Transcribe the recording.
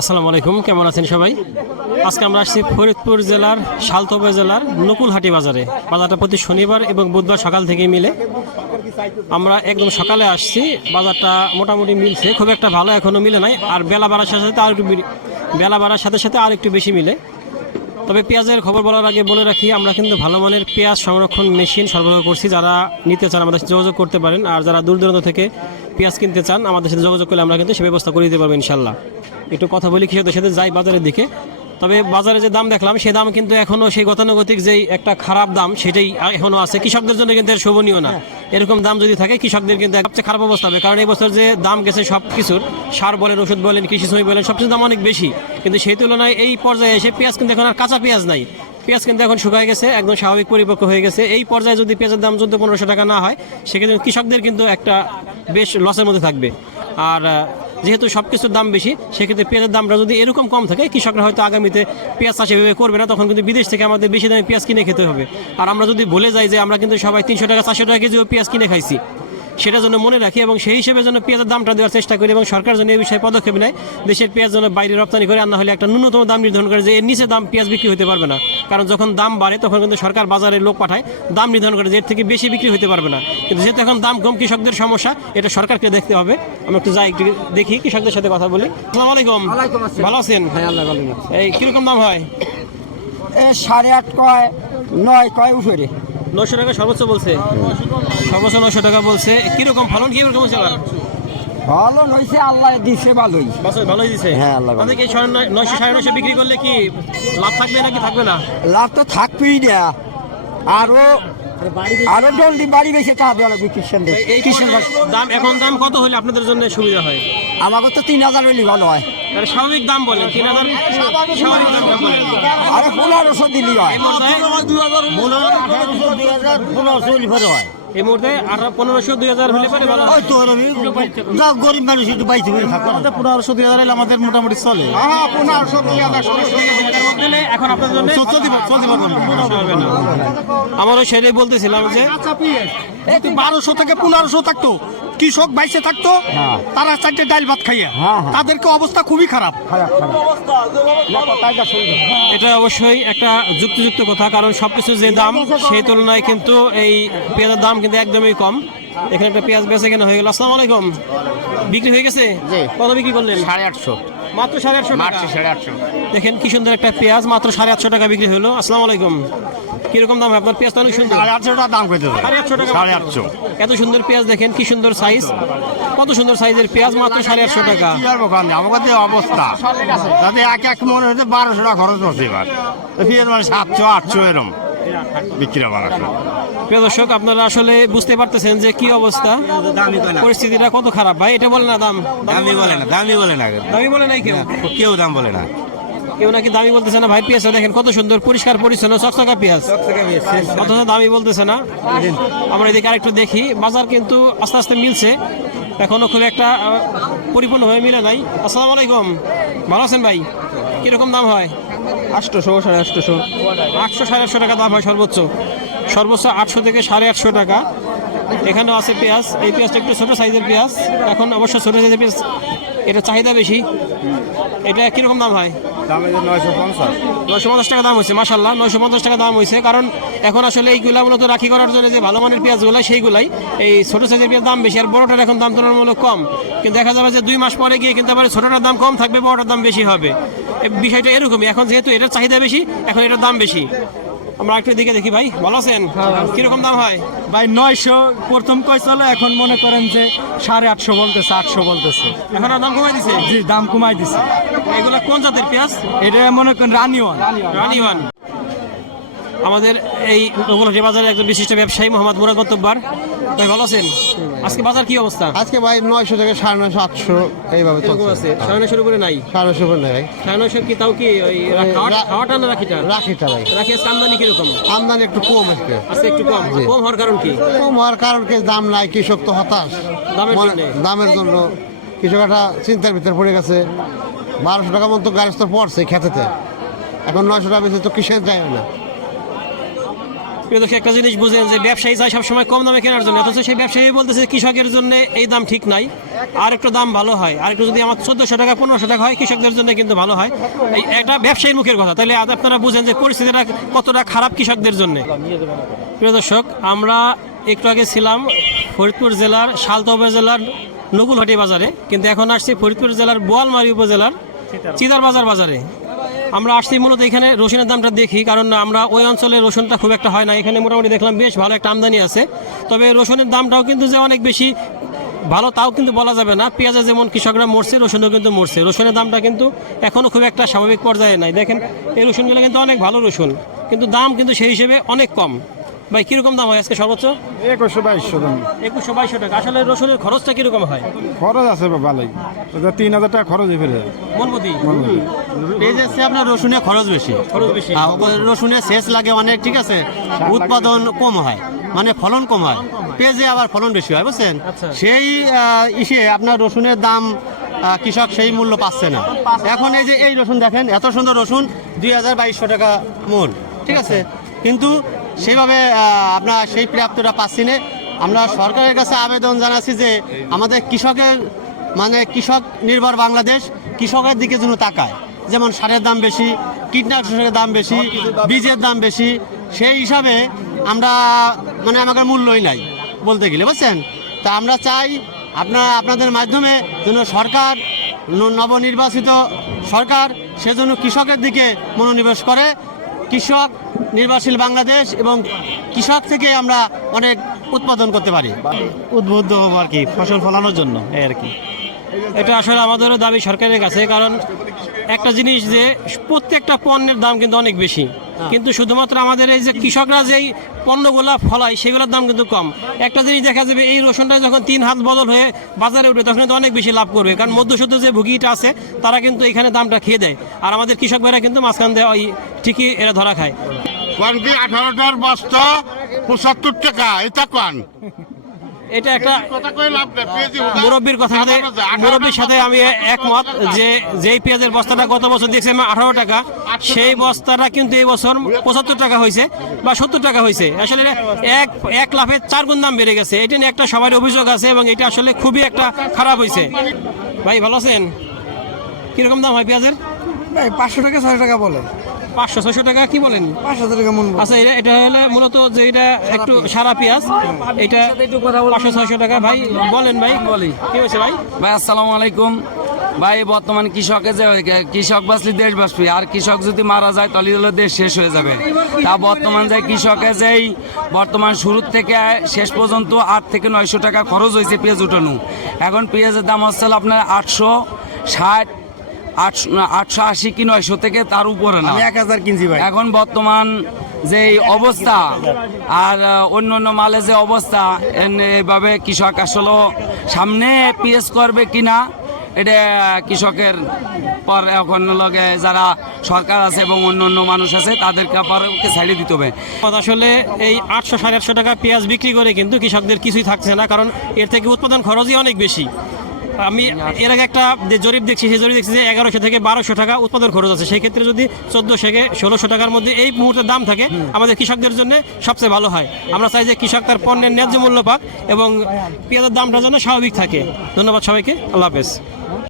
আসসালামু আলাইকুম, কেমন আছেন সবাই? আজকে আমরা আসছি ফরিদপুর জেলার সালথা জেলার নকুলহাটি বাজারে। বাজারটা প্রতি শনিবার এবং বুধবার সকাল থেকে মিলে। আমরা একদম সকালে আসছি, বাজারটা মোটামুটি মিলছে, খুব একটা ভালো এখনও মিলে নাই। আর বেলা বাড়ার সাথে সাথে আর একটু বেশি মিলে। তবে পেঁয়াজের খবর বলার আগে বলে রাখি, আমরা কিন্তু ভালো মানের পেঁয়াজ সংরক্ষণ মেশিন সরবরাহ করছি। যারা নিতে চান আমাদের সাথে যোগাযোগ করতে পারেন। আর যারা দূর দূরান্ত থেকে পেঁয়াজ কিনতে চান আমাদের সাথে যোগাযোগ করলে আমরা কিন্তু সে ব্যবস্থা করে দিতে পারবো ইনশাল্লাহ। একটু কথা বলি কৃষকদের সাথে, যাই বাজারের দিকে। তবে বাজারে যে দাম দেখলাম সে দাম কিন্তু এখনও সেই গতানুগতিক যেই একটা খারাপ দাম সেটাই এখনও আছে। কৃষকদের জন্য কিন্তু এর শোভনীয় না। এরকম দাম যদি থাকে কৃষকদের কিন্তু সবচেয়ে খারাপ অবস্থা হবে। কারণ এই বছর যে দাম গেছে সব কিছুর, সার বলেন, ওষুধ বলেন, কৃষি শ্রমিক বলেন, সবচেয়ে দাম অনেক বেশি। কিন্তু সেই তুলনায় এই পর্যায়ে এসে পেঁয়াজ কিন্তু এখন আর কাঁচা পেঁয়াজ নাই। পেঁয়াজ কিন্তু এখন শুকায় গেছে, একদম স্বাভাবিক পরিপক্ক হয়ে গেছে। এই পর্যায়ে যদি পেঁয়াজের দাম 1400-1500 টাকা না হয় সেক্ষেত্রে কৃষকদের কিন্তু একটা বেশ লসের মধ্যে থাকবে। আর যেহেতু সব কিছুর দাম বেশি, সেক্ষেত্রে পেঁয়াজের দামটা যদি এরকম কম থাকে কৃষকরা হয়তো আগামীতে পেঁয়াজ চাষ এভাবে করবে না। তখন কিন্তু বিদেশ থেকে আমাদের বেশি দামে পেঁয়াজ কিনে খেতে হবে। আর আমরা যদি ভুলে যাই যে আমরা কিন্তু সবাই 300 টাকা 400 টাকা কেজিও পেঁয়াজ কিনে খাইছি, সেটার জন্য মনে রাখি এবং সেই হিসেবে যেন পেঁয়াজের দামটা দেওয়ার চেষ্টা করি এবং সরকার যেন এই বিষয়ে পদক্ষেপ নেয়। দেশের পেঁয়াজ যেন বাইরে রপ্তানি করে, আর না হলে একটা ন্যূনতম দাম নির্ধারণ করে যে এর নিচে দাম পেঁয়াজ বিক্রি হতে পারবে না। কারণ যখন দাম বাড়ে তখন কিন্তু সরকার বাজারে লোক পাঠায় দাম নির্ধারণ করে যে এর থেকে বেশি বিক্রি হতে পারবে না। কিন্তু যেহেতু এখন দাম কম, কৃষকদের সমস্যা, এটা সরকারকে দেখতে হবে। আমরা একটু যাই, একটু দেখি, কৃষকদের সাথে কথা বলি। আসসালামু আলাইকুম, ভালো আছেন? এই কিরকম দাম হয়? 8.5 কয় 9 কয় উপরে 900 টাকা সর্বোচ্চ বলছে, সর্বোচ্চ 900 টাকা বলছে। কিরকম ফলন কিরকম হচ্ছে? ভালো হয়েছে, আল্লাহ দিছে ভালোই। বছর ভালোই দিছে। হ্যাঁ, আল্লাহ ভালো। আমাদেরকে 900 950 বিক্রি করলে কি লাভ থাকবে নাকি থাকবে না? লাভ তো থাকবেই না, আরো জলদি বাড়ি বেশি তা দেওয়া লাগবে কৃষণ এই দাম এখন দাম কত হলে আপনাদের জন্য সুবিধা হয়? আমাকে তো 3000 হলে ভালো হয়। তাহলে স্বাভাবিক দাম বলেন 3000, স্বাভাবিক দাম বলেন। আরে 1500 দিলি হয়। এই মুহূর্তে 1500 হয়। এই মুহূর্তে 1500 2000 হলে পারে ভালো হয়। গরিব মানুষ একটু বাইতে 1500 2000 এলে আমাদের মোটামুটি চলে। হ্যাঁ 1500 2000 এখন আপনাদের জন্য আমারও সেটাই বলতেছিলাম যে 1200 থেকে 1500 থাকতো, কৃষক বাইসে থাকতো, তারা 4টে ডাল ভাত খাইয়া, তাদেরকে অবস্থা খুবই খারাপ। এটা অবশ্যই একটা যুক্তিযুক্ত কথা, কারণ সবকিছু যে দাম সেই তুলনায় কিন্তু এই পেঁয়াজের দাম কিন্তু একদমই কম। এখানে একটা পেঁয়াজ বেচা কেনা হয়ে গেল। আসসালামু আলাইকুম, বিক্রি হয়ে গেছে? কত বিক্রি করলেন? 850 মাত্র 850 টাকা। 850 দেখেন কি সুন্দর একটা পেঁয়াজ, মাত্র 850 টাকা বিক্রি হলো। আসসালামু আলাইকুম, কিরকম দাম? আপনার পেঁয়াজ তো অনেক সুন্দর। 850 টাকা দাম কইতে 850 টাকা। 850 এত সুন্দর পেঁয়াজ, দেখেন কি সুন্দর সাইজ, কত সুন্দর সাইজের পেঁয়াজ, মাত্র 850 টাকা। কি আর বকান আমাদের অবস্থা তাতে এক মনে হতে 1200 টাকা খরচ হচ্ছে। এবার পেঁয়াজ মানে 700 800 এরকম বিক্রি হবে। প্রিয় দর্শক, আপনারা আসলে বুঝতে পারতেছেন যে কি অবস্থা, পরিস্থিতিটা কত খারাপ। ভাই এটা বলে না, দামি বলে না দামি বলে নাই কেউ দাম বলে না, কেউ নাকি দামি বলতেছে না। ভাই পেঁয়াজটা দেখেন কত সুন্দর, পরিষ্কার পরিচ্ছন্ন চকচকা পেঁয়াজ, অথচ দামি বলতেছে না। আমরা এদিকে আরেকটু দেখি, বাজার কিন্তু আস্তে আস্তে মিলছে, এখনো খুব একটা পরিপূর্ণ হয়ে মিলে নাই। আসসালামু আলাইকুম, ভালো আছেন ভাই? কিরকম দাম হয়? 800 850 800 850 টাকা দাম হয় সর্বোচ্চ 800 থেকে 850 টাকা। এখানেও আছে পেঁয়াজ, এই পেঁয়াজটা একটু ছোটো সাইজের পেঁয়াজ। এখন অবশ্য ছোটো সাইজের পেঁয়াজ এটা চাহিদা বেশি। এটা কীরকম দাম হয়? 950 টাকা দাম হয়েছে। মাশাল্লাহ, 950 টাকা দাম হয়েছে। কারণ এখন আসলে এইগুলা মূলত রাখি করার জন্য যে ভালো মানের পেঁয়াজগুলো সেইগুলাই, এই ছোটো সাইজের পেঁয়াজ দাম বেশি, আর বড়োটার এখন দাম তুলনামূলক কম। কিন্তু দেখা যাবে যে 2 মাস পরে গিয়ে কিন্তু আবার ছোটোটার দাম কম থাকবে, বড়োটার দাম বেশি হবে। এই বিষয়টা এরকমই, এখন যেহেতু এটার চাহিদা বেশি, এখন এটার দাম বেশি। আমরা একটু দিকে দেখি। ভাই ভালো আছেন? কিরকম দাম হয়? ভাই 900 প্রথম কয় চলে, এখন মনে করেন যে 850 বলতেছে, 800 বলতেছে। এখন আর দাম কমাই দিছে? জি, দাম কমাই দিছে। এগুলা কোন জাতের পেঁয়াজ? এটা মনে করেন রানিওয়ান। আমাদের এই নকুলহাটি বাজারে একজন বিশিষ্ট ব্যবসায়ী মোহাম্মদ মুরাদ মাতুব্বার। ভাই ভালো আছেন? আজকে বাজার কি অবস্থা? আজকে ভাই 900 থেকে 950 800 এইভাবে এরকম আছে, 950 উপরে নাই? 950 উপরে নাই। 950 কি তাও কি ওই খাওয়াটা না রাখিটা? রাখিটা ভাই। রাখি আজকে আমদানি কিরকম? আমদানি একটু কম আজকে। আজকে একটু কম। কম হওয়ার কারণ কি? কম হওয়ার কারণ কি, দাম নাই, কৃষক তো হতাশ। দামের জন্য কৃষক একটা চিন্তার ভিতরে পড়ে গেছে। 1200 টাকা মতো গাড়ি তো পড়ছে খেতেতে, এখন 900 টাকা বেশি তো কৃষক যায় না। প্রিয় দর্শক, একটা জিনিস বুঝেন যে ব্যবসায়ী চায় সবসময় কম দামে কেনার জন্য, অথচ সেই ব্যবসায়ী বলতেছে কৃষকের জন্য এই দাম ঠিক নাই, আর একটু দাম ভালো হয়, আর একটু যদি আমার 1400 টাকা 1500 টাকা হয় কৃষকদের জন্য কিন্তু ভালো হয়। এই একটা ব্যবসায়ীর মুখের কথা, তাহলে আজ আপনারা বুঝেন যে পরিস্থিতিটা কতটা খারাপ কৃষকদের জন্য। প্রিয় দর্শক, আমরা একটু আগে ছিলাম ফরিদপুর জেলার সালতা উপজেলার নকুলহাটি বাজারে, কিন্তু এখন আসছি ফরিদপুর জেলার বোয়ালমারী উপজেলার চিদার বাজারে। আমরা আসছি মূলত এখানে রসুনের দামটা দেখি, কারণ আমরা ওই অঞ্চলে রসুনটা খুব একটা হয় না, এখানে মোটামুটি দেখলাম বেশ ভালো একটা আমদানি আছে। তবে রসুনের দামটাও কিন্তু যে অনেক বেশি ভালো তাও কিন্তু বলা যাবে না। পেঁয়াজে যেমন কৃষকরা মরছে, রসুনও কিন্তু মরছে। রসুনের দামটা কিন্তু এখনও খুব একটা স্বাভাবিক পর্যায়ে নাই। দেখেন এই রসুনগুলো কিন্তু অনেক ভালো রসুন, কিন্তু দাম কিন্তু সেই হিসেবে অনেক কম। ভাই কিরকম দাম হয় আজকে সর্বোচ্চ? 2100-2200 দাম। 2100-2200 টাকা। আসলে রসুনের খরচটা কিরকম হয়? খরচ আছে ভালোই, 3000 টাকা খরচ হয়ে ফেলে। মনপতি পেঁয়াজ আছে আপনার রসুনের খরচ বেশি, রসুনের সেচ লাগে অনেক, ঠিক আছে, উৎপাদন কম হয়, মানে ফলন কম হয়। পেঁয়াজে আবার ফলন বেশি হয়, বুঝছেন। সেই ইসে আপনার রসুনের দাম কৃষক সেই মূল্য পাচ্ছে না। এখন এই যে এই রসুন দেখেন, এত সুন্দর রসুন 2200 টাকা মূল, ঠিক আছে, কিন্তু সেইভাবে আপনার সেই প্রাপ্তটা পাচ্ছি না। আমরা সরকারের কাছে আবেদন জানাচ্ছি যে আমাদের কৃষকের মানে কৃষক নির্ভর বাংলাদেশ, কৃষকের দিকে যেন তাকায়। যেমন সারের দাম বেশি, কীটনাশকের দাম বেশি, বীজের দাম বেশি, সেই হিসাবে আমরা মানে আমাদের মূল্যই নাই বলতে গেলে, বুঝছেন। তা আমরা চাই আপনাদের মাধ্যমে যেন সরকার, নবনির্বাচিত সরকার, সেজন্য কৃষকের দিকে মনোনিবেশ করে। কৃষক নির্ভরশীল বাংলাদেশ এবং কৃষক থেকে আমরা অনেক উৎপাদন করতে পারি, উদ্বুদ্ধ হব আর কি, ফসল ফলানোর জন্য এই আর কি। এটা আসলে আমাদেরও দাবি সরকারের কাছে, কারণ একটা জিনিস যে প্রত্যেকটা পণ্যের দাম কিন্তু অনেক বেশি, কিন্তু শুধুমাত্র আমাদের এই যে কৃষকরা যেই পণ্যগুলা ফলায় সেগুলোর দাম কিন্তু কম। একটা জিনিস দেখা যাবে, এই রসুনটা যখন 3 হাত বদল হয়ে বাজারে উঠবে তখন কিন্তু অনেক বেশি লাভ করবে, কারণ মধ্যসূত্র যে ভুগিটা আছে তারা কিন্তু এখানে দামটা খেয়ে দেয়, আর আমাদের কৃষক ভাইরা কিন্তু মাঝখান দিয়ে ওই ঠিকই এরা ধরা খায়। 18টার বস্তা 75 টাকা, এটা কোন এটা একটা কথা কই লাভ নেই। মুরব্বীর সাথে আমি একমত যে যেই পেঁয়াজের বস্তাটা গত বছর দেখছি আমি 18 টাকা, সেই বস্তাটা কিন্তু এই বছর 75 টাকা হয়েছে বা 70 টাকা হয়েছে। আসলে এক লাফে 4 গুণ দাম বেড়ে গেছে। এটা নিয়ে একটা সবার অভিযোগ আছে এবং এটা আসলে খুবই একটা খারাপ হয়েছে। ভাই ভালো আছেন? কিরকম দাম হয় পেঁয়াজের? ভাই 500 টাকা 600 টাকা বলে। 500-600 টাকা কি বলেন? 500 টাকা মন। আচ্ছা, এটা হলে মূলত যে এটা একটু সারা পেঁয়াজ, এটা 500-600 টাকা। ভাই বলেন, ভাই বলি কি হয়েছে ভাই? ভাই আসসালামু আলাইকুম। ভাই বর্তমান কৃষকে যে কৃষক বাঁচলে দেশ বাঁচবে, আর কৃষক যদি মারা যায় তাহলে হলো দেশ শেষ হয়ে যাবে। তা বর্তমান যে কৃষকে যেই বর্তমান শুরুর থেকে শেষ পর্যন্ত 8 থেকে 900 টাকা খরচ হয়েছে পেঁয়াজ উঠানো। এখন পেঁয়াজের দাম হচ্ছে আপনার 860, 880 কি 900 থেকে তার উপরে না। 1000 কিনছি ভাই। এখন বর্তমান যে অবস্থা আর অন্য অন্য মালে যে অবস্থা, এভাবে কৃষক আসলে সামনে পেঁয়াজ করবে কিনা এটা কৃষকের পর এখন লগে যারা সরকার আছে এবং অন্য অন্য মানুষ আছে তাদেরকে পরকে ছাড়িয়ে দিতে হবে। আসলে এই 800-850 টাকা পেঁয়াজ বিক্রি করে কিন্তু কৃষকদের কিছুই থাকছে না, কারণ এর থেকে উৎপাদন খরচই অনেক বেশি। আমি এর আগে একটা যে জরিপ দেখছি, সেই জরিপ দেখছি যে 1100 থেকে 1200 টাকা উৎপাদন খরচ আছে। সেই ক্ষেত্রে যদি 1400 থেকে 1600 টাকার মধ্যে এই মুহূর্তে দাম থাকে, আমাদের কৃষকদের জন্য সবচেয়ে ভালো হয়। আমরা চাই যে কৃষক তার পণ্যের ন্যায্য মূল্য পাক এবং পেঁয়াজের দামটা যেন স্বাভাবিক থাকে। ধন্যবাদ সবাইকে, আল্লাহ হাফেজ।